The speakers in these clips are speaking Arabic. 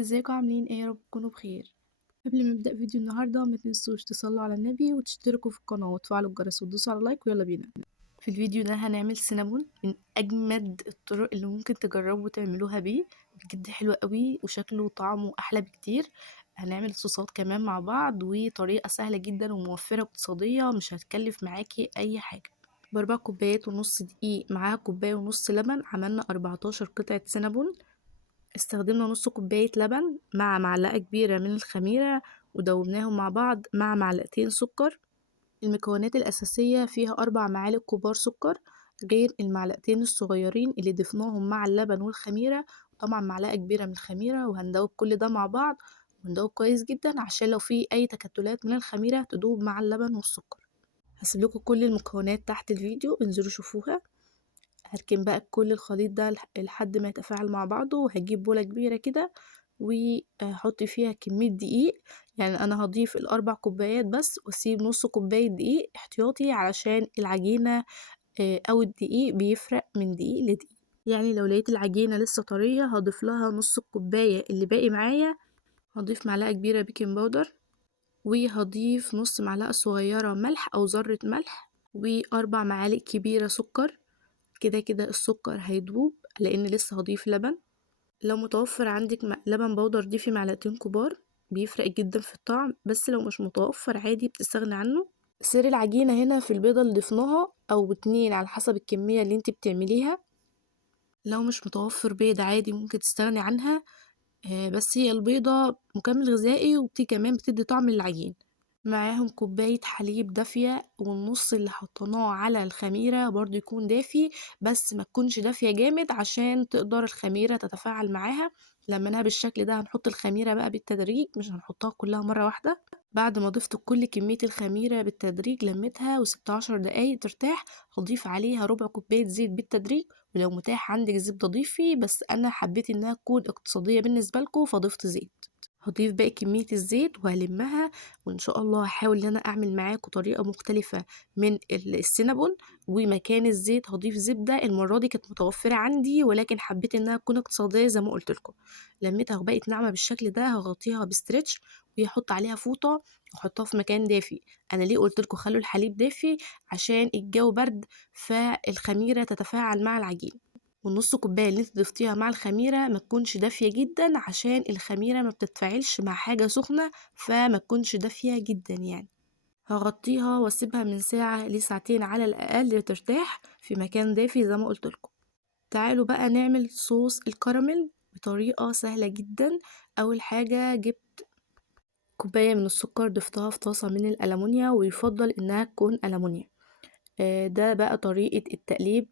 ازيكم عاملين ايه؟ يا رب تكونوا بخير. قبل ما نبدأ فيديو النهارده ما تنسوش تصلوا على النبي وتشتركوا في القناة وتفعلوا الجرس وتدوسوا على لايك، ويلا بينا. في الفيديو ده هنعمل سينابون من اجمد الطرق اللي ممكن تجربوا تعملوها بيه. بجد حلو قوي وشكله وطعمه احلى بكتير. هنعمل صوصات كمان مع بعض وطريقة سهلة جدا وموفرة واقتصادية، مش هتكلف معاكي اي حاجة. ب4 كوبايات ونص دقيق معاها كوباية ونص لبن عملنا 14 قطعة سينابون. استخدمنا نص كوباية لبن مع معلقة كبيرة من الخميرة ودوبناهم مع بعض مع معلقتين سكر. المكونات الأساسية فيها 4 معالق كبار سكر، غير المعلقتين الصغيرين اللي ضفناهم مع اللبن والخميرة، وطبعا معلقة كبيرة من الخميرة. وهندوب كل ده مع بعض وندوب كويس جدا عشان لو في أي تكتلات من الخميرة تدوب مع اللبن والسكر. هسيبلكوا كل المكونات تحت الفيديو، انزلوا شوفوها. هركن بقى كل الخليط ده لحد ما يتفاعل مع بعضه، وهجيب بولة كبيرة كده وهحط فيها كمية دقيق. يعني انا هضيف ال4 كوبايات بس واسيب نص كوباية دقيق احتياطي علشان العجينة او الدقيق بيفرق من دقيق لدقيق. يعني لو لقيت العجينة لسه طرية هضيف لها نص الكوباية اللي باقي معايا. هضيف معلقة كبيرة بيكنج باودر، وهضيف نص معلقة صغيرة ملح او ذرة ملح، و4 معالق كبيرة سكر. كده كده السكر هيدوب لان لسه هضيف لبن. لو متوفر عندك لبن بودر ضيفي معلقتين كبار، بيفرق جدا في الطعم. بس لو مش متوفر عادي بتستغني عنه. سر العجينة هنا في البيضة اللي ضفناها او 2 على حسب الكمية اللي انت بتعمليها. لو مش متوفر بيض عادي ممكن تستغني عنها. بس هي البيضة مكمل غذائي كمان بتدي طعم للعجين. معاهم كوباية حليب دافية، والنص اللي حطيناه على الخميرة برضو يكون دافي، بس ما تكونش دافية جامد عشان تقدر الخميرة تتفاعل معاها. لما بالشكل ده هنحط الخميرة بقى بالتدريج، مش هنحطها كلها مرة واحدة. بعد ما ضفت كل كمية الخميرة بالتدريج لميتها وسبتها 10 دقايق ترتاح، هضيف عليها ربع كوباية زيت بالتدريج. ولو متاح عندك زبدة ضيفي، بس أنا حبيت إنها تكون اقتصادية بالنسبة لكم فضفت زيت. هضيف باقي كمية الزيت وهلمها. وان شاء الله هحاول ان انا اعمل معاكم طريقة مختلفة من السينابون. ومكان الزيت هضيف زبدة، المرة دي كانت متوفرة عندي ولكن حبيت انها تكون اقتصادية زي ما قلت لكم. لميتها وبقت ناعمة بالشكل ده، هغطيها بستريتش وهحط عليها فوطة واحطها في مكان دافي. انا ليه قلت لكم خلوا الحليب دافي؟ عشان الجو برد فالخميرة تتفاعل مع العجين. والنص كوباية اللي انت ضفتيها مع الخميرة ما تكونش دافية جدا، عشان الخميرة ما بتتفاعلش مع حاجة سخنة، فما تكونش دافية جدا يعني. هغطيها واسيبها من ساعة لساعتين على الأقل ترتاح في مكان دافي زي ما قلت لكم. تعالوا بقى نعمل صوص الكراميل بطريقة سهلة جدا. أول حاجة جبت كوباية من السكر ضفتها في طاسة من الألمونيا، ويفضل إنها تكون ألمونيا. ده بقى طريقة التقليب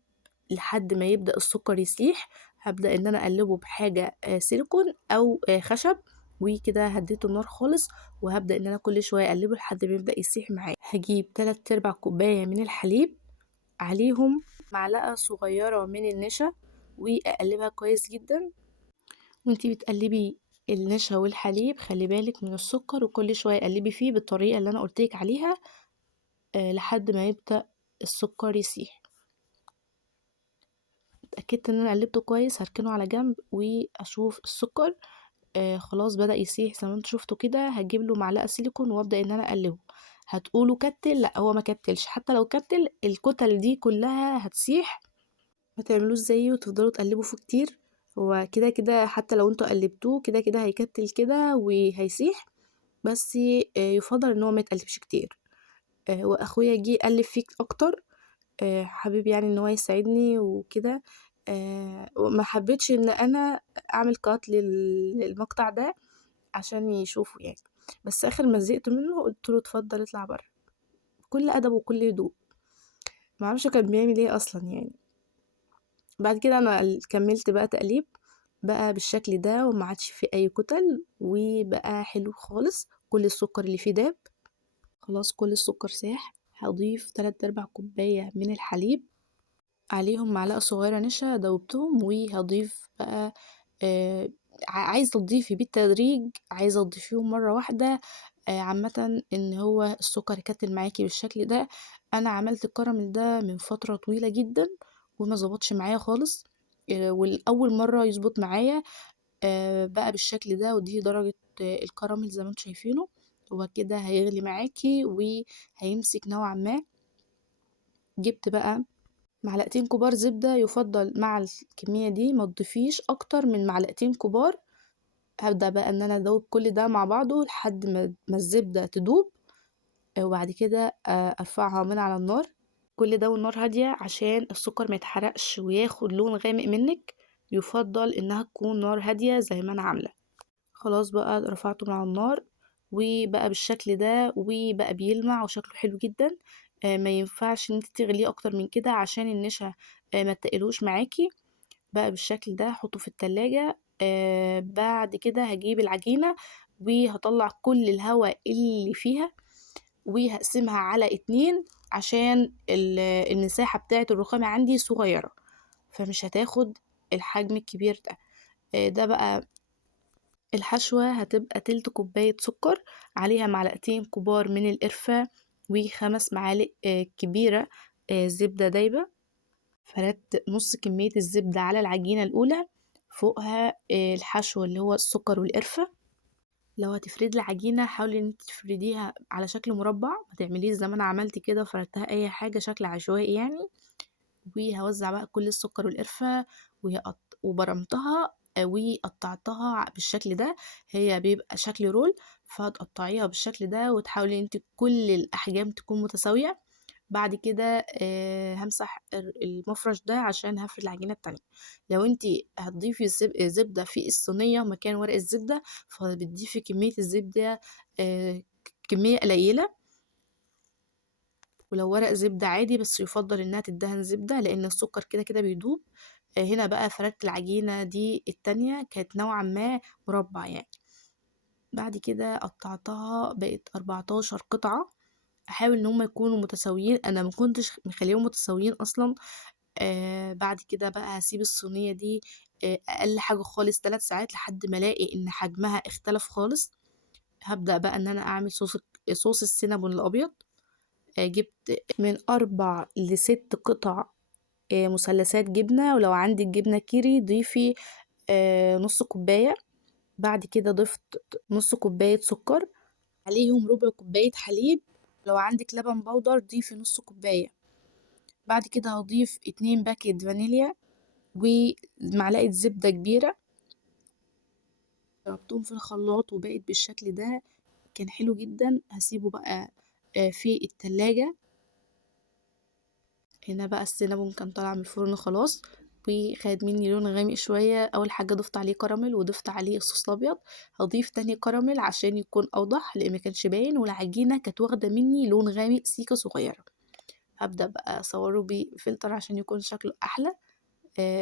لحد ما يبدأ السكر يسيح. هبدأ ان انا اقلبه بحاجة سيليكون او خشب، وكده هديته النار خالص. وهبدأ ان انا كل شوية اقلبه لحد ما يبدأ يسيح معايا. هجيب 3/4 كوباية من الحليب، عليهم معلقة صغيرة من النشا، واقلبها كويس جدا. وانتي بتقلبي النشا والحليب خلي بالك من السكر، وكل شوية قلبي فيه بالطريقة اللي انا قلتلك عليها لحد ما يبدأ السكر يسيح. اتأكدت ان انا قلبته كويس، هركنه على جنب واشوف السكر خلاص بدأ يسيح زي ما انتوا شفتوا كده. هجيب له معلقة سيليكون وابدأ ان انا اقلبه. هتقولوا كتل، لا هو ما كتلش. حتى لو كتل الكتل دي كلها هتسيح. ما تعملوش زيي وتفضلوا تقلبوا فيه كتير. هو كده كده حتى لو انتوا قلبتوه كده كده هيكتل كده وهيسيح. بس يفضل ان هو ما يتقلبش كتير. واخويا جه قلب فيه اكتر، حابب يعني ان هو يساعدني وكده. وما حبيتش ان انا اعمل قط للمقطع ده عشان يشوفوا يعني. بس اخر ما زهقت منه قلت له اتفضل اطلع بره بكل ادب وكل هدوء. ما اعرفش كان بيعمل ايه اصلا يعني. بعد كده انا كملت بقى تقليب بقى بالشكل ده، وما عادش فيه اي كتل وبقى حلو خالص. كل السكر اللي فيه داب خلاص، كل السكر ساح. هضيف 3/4 كوباية من الحليب، عليهم معلقة صغيرة نشا دوبتهم. وهضيف بقى عايزة تضيفي بالتدريج، عايزة تضيفيهم مرة واحدة. عامة ان هو السكر يكتل معاكي بالشكل ده. انا عملت الكراميل ده من فترة طويلة جدا وما ظبطش معايا خالص. والاول مرة يظبط معايا. بقى بالشكل ده، ودي درجة الكراميل زي ما انتم شايفينه. هو كده هيغلي معاكِ وهيمسك نوعًا ما. جبت بقى معلقتين كبار زبدة، يُفضّل مع الكمية دي ما تضيفيش أكتر من معلقتين كبار. هابدأ بقى إن أنا أدوّب كل ده مع بعضه لحد ما الزبدة تدوب، وبعد كده أرفعها من على النار. كل ده والنار هادية عشان السكر ما يتحرقش وياخد لون غامق منِّك، يُفضّل إنها تكون نار هادية زي ما أنا عاملة. خلاص بقى رفعته من على النار وبقى بالشكل ده، وبقى بيلمع وشكله حلو جدًا. ما ينفعش إن أنتِ تغليه أكتر من كده عشان النشا ما تتقلوش معاكِ. بقى بالشكل ده هاحطه في التلاجة. بعد كده هاجيب العجينة وهاطلّع كل الهوا اللي فيها، وهاقسمها على 2 عشان المساحة بتاعة الرخامة عندي صغيرة، فمش هتاخد الحجم الكبير ده. ده بقى الحشوة هتبقى تِلت كوباية سكر، عليها معلقتين كبار من القرفة، و5 معالق كبيرة زبدة دايبة. فردت نُص كمية الزبدة على العجينة الأولى، فوقها الحشو اللي هو السكر والقرفة. لو هتفردي العجينة حاولي إن أنتِ تفرديها على شكل مربع، ما تعمليش زي ما أنا عملت كده وفردتها أي حاجة شكل عشوائي يعني. وهاوزّع بقى كل السكر والقرفة وبرمتها وقطّعتها بالشكل ده. هي بيبقى شكل رول، فهتقطّعيها بالشكل ده وتحاولي إن أنتِ كل الأحجام تكون متساوية. بعد كده هامسح المفرش ده عشان هافرد العجينة التانية. لو أنتِ هتضيفي زبدة في الصينية مكان ورق الزبدة، فبتضيفي كمية الزبدة كمية قليلة. ولو ورق زبدة عادي، بس يُفضّل إنها تدّهن زبدة لإن السكر كده بيدوب. هنا بقى فردت العجينة دي التانية كانت نوعًا ما مربع يعني. بعد كده قطّعتها بقت 14 قطعة. أحاول إن هُم يكونوا متساويين، أنا ما كنتش مخلّياهم متساويين أصلًا. بعد كده بقى هاسيب الصينية دي أقل حاجة خالص 3 ساعات لحد ما ألاقي إن حجمها اختلف خالص. هابدأ بقى إن أنا أعمل صوص السينابون الأبيض. جبت من 4 ل6 قطع مثلثات جبنة، ولو عندِك جبنة كيري ضيفي نُص كوباية. بعد كده ضِفت نُص كوباية سكر، عليهم ربع كوباية حليب. لو عندِك لبن بودر ضيفي نُص كوباية. بعد كده هاضيف 2 باكيت فانيليا ومعلقة زبدة كبيرة. ضربتهم في الخلاط وبقت بالشكل ده، كان حلو جدًا. هاسيبه بقى في التلاجة. هنا بقى السينابون كان طالع من الفرن خلاص وخد مني لون غامق شوية. أول حاجة ضفت عليه كراميل وضفت عليه الصوص الأبيض. هضيف تاني كراميل عشان يكون أوضح لأن مكانش باين، والعجينة كانت واخدة مني لون غامق سيكة صغيرة. هبدأ بقى أصوره بفلتر عشان يكون شكله أحلى.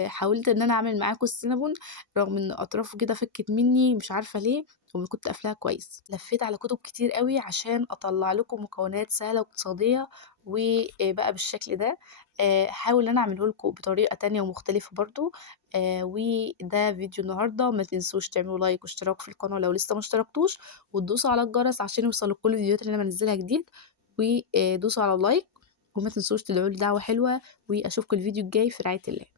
حاولت إن أنا أعمل معاكم السينابون رغم إن أطرافه كده فكت مني مش عارفة ليه، وكنت قافلاها كويس. لفيت على كتب كتير قوي عشان أطلع لكم مكونات سهلة واقتصادية وبقى بالشكل ده. هاحاول إن أنا أعمله لكم بطريقة تانية ومختلفة برضو. وده فيديو النهاردة. ما تنسوش تعملوا لايك واشتراك في القناة لو لسه ما اشتركتوش، وتدوسوا على الجرس عشان يوصلوا كل الفيديوهات اللي أنا بنزلها جديد. ودوسوا على اللايك، وما تنسوش تدعوا لي دعوة حلوة. وأشوفكم الفيديو الجاي في رعاية الله.